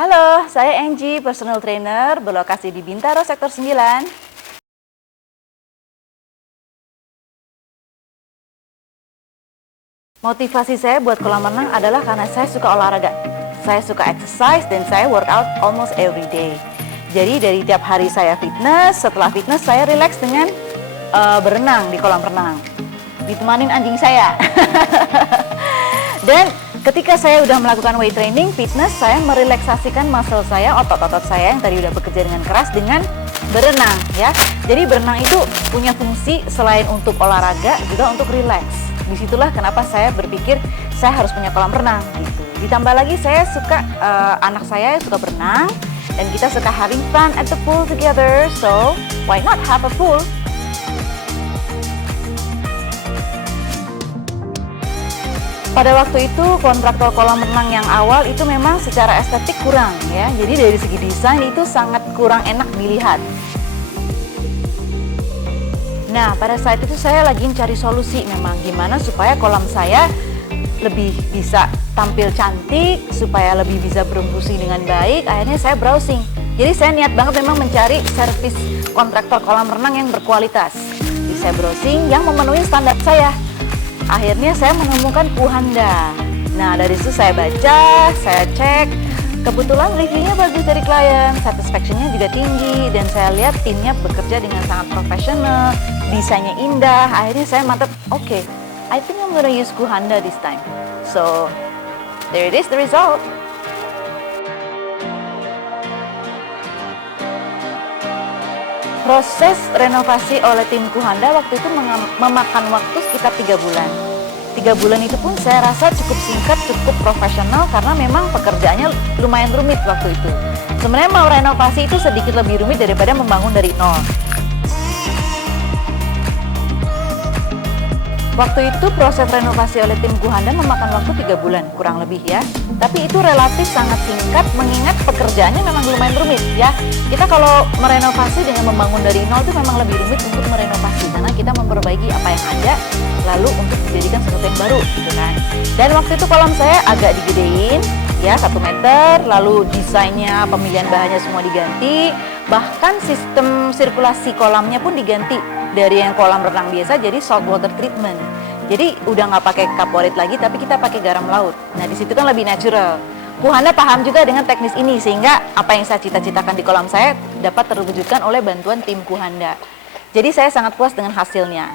Halo, saya Angie, personal trainer berlokasi di Bintaro Sektor 9. Motivasi saya buat kolam renang adalah karena saya suka olahraga. Saya suka exercise dan saya workout almost every day. Jadi dari tiap hari saya fitness, setelah fitness saya relax dengan berenang di kolam renang. Ditemanin anjing saya. Dan ketika saya udah melakukan weight training, fitness, saya merelaksasikan muscle saya, otot-otot saya yang tadi udah bekerja dengan keras dengan berenang ya. Jadi berenang itu punya fungsi selain untuk olahraga juga untuk relax. Disitulah kenapa saya berpikir saya harus punya kolam renang gitu. Ditambah lagi saya suka anak saya suka berenang dan kita suka having fun at the pool together. So why not have a pool? Pada waktu itu kontraktor kolam renang yang awal itu memang secara estetik kurang ya. Jadi dari segi desain itu sangat kurang enak dilihat. Nah, pada saat itu saya lagi cari solusi memang gimana supaya kolam saya lebih bisa tampil cantik, supaya lebih bisa berfungsi dengan baik. Akhirnya saya browsing. Jadi saya niat banget memang mencari servis kontraktor kolam renang yang berkualitas. Jadi saya browsing yang memenuhi standar saya. Akhirnya saya menemukan Kuhanda. Nah, dari situ saya baca, saya cek. Kebetulan reviewnya bagus dari klien, satisfaction-nya juga tinggi, dan saya lihat timnya bekerja dengan sangat profesional, desainnya indah. Akhirnya saya mantap, okay, I think I'm gonna use Kuhanda this time. So, there it is, the result. Proses renovasi oleh tim Kuhanda waktu itu memakan waktu sekitar 3 bulan. 3 bulan itu pun saya rasa cukup singkat, cukup profesional karena memang pekerjaannya lumayan rumit waktu itu. Sebenarnya mau renovasi itu sedikit lebih rumit daripada membangun dari nol. Waktu itu proses renovasi oleh tim Kuhanda memakan waktu 3 bulan, kurang lebih ya. Tapi itu relatif sangat singkat mengingat pekerjaannya memang lumayan rumit ya. Kita kalau merenovasi dengan membangun dari nol itu memang lebih rumit untuk merenovasi karena kita memperbaiki apa yang ada lalu untuk dijadikan sesuatu yang baru gitu kan. Dan waktu itu kolam saya agak digedein ya 1 meter, lalu desainnya, pemilihan bahannya semua diganti, bahkan sistem sirkulasi kolamnya pun diganti dari yang kolam renang biasa jadi salt water treatment. Jadi udah nggak pakai kaporit lagi tapi kita pakai garam laut. Nah di situ kan lebih natural. Kuhanda paham juga dengan teknis ini sehingga apa yang saya cita-citakan di kolam saya dapat terwujudkan oleh bantuan tim Kuhanda. Jadi saya sangat puas dengan hasilnya.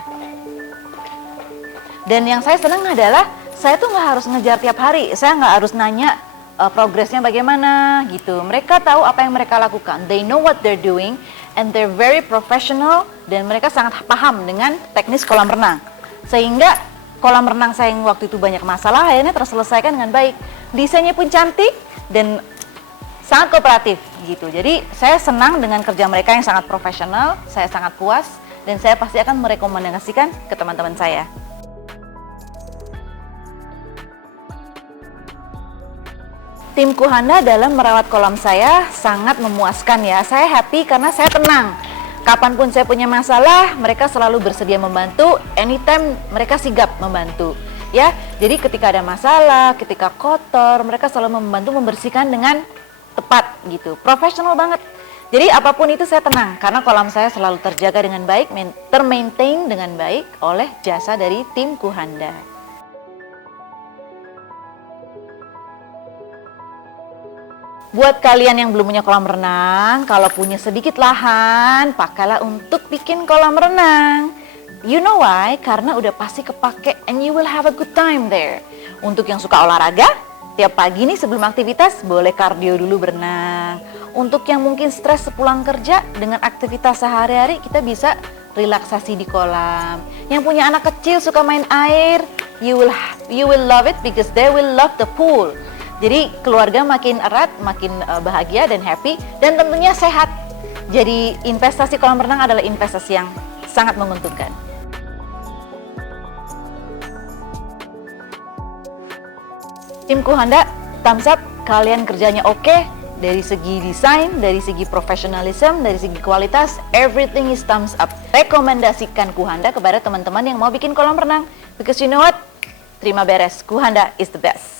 Dan yang saya senang adalah saya tuh nggak harus ngejar tiap hari. Saya nggak harus nanya progresnya bagaimana gitu. Mereka tahu apa yang mereka lakukan. They know what they're doing and they're very professional dan mereka sangat paham dengan teknis kolam renang. Sehingga kolam renang saya yang waktu itu banyak masalah akhirnya terselesaikan dengan baik. Desainnya pun cantik dan sangat kooperatif gitu. Jadi saya senang dengan kerja mereka yang sangat profesional, saya sangat puas dan saya pasti akan merekomendasikan ke teman-teman saya. Tim Kuhanda dalam merawat kolam saya sangat memuaskan ya. Saya happy karena saya tenang. Kapanpun saya punya masalah, mereka selalu bersedia membantu. Anytime mereka sigap membantu. Ya, jadi ketika ada masalah, ketika kotor, mereka selalu membantu membersihkan dengan tepat gitu. Profesional banget. Jadi apapun itu saya tenang karena kolam saya selalu terjaga dengan baik, termaintain dengan baik oleh jasa dari tim Kuhanda. Buat kalian yang belum punya kolam renang, kalau punya sedikit lahan, pakailah untuk bikin kolam renang. You know why? Karena udah pasti kepake and you will have a good time there. Untuk yang suka olahraga, tiap pagi nih sebelum aktivitas boleh kardio dulu berenang. Untuk yang mungkin stres sepulang kerja dengan aktivitas sehari-hari, kita bisa relaksasi di kolam. Yang punya anak kecil suka main air, you will love it because they will love the pool. Jadi keluarga makin erat, makin bahagia dan happy dan tentunya sehat. Jadi investasi kolam renang adalah investasi yang sangat menguntungkan. Tim Kuhanda, thumbs up, kalian kerjanya oke. Dari segi desain, dari segi profesionalism, dari segi kualitas, everything is thumbs up. Rekomendasikan Kuhanda kepada teman-teman yang mau bikin kolam renang. Because you know what? Terima beres, Kuhanda is the best.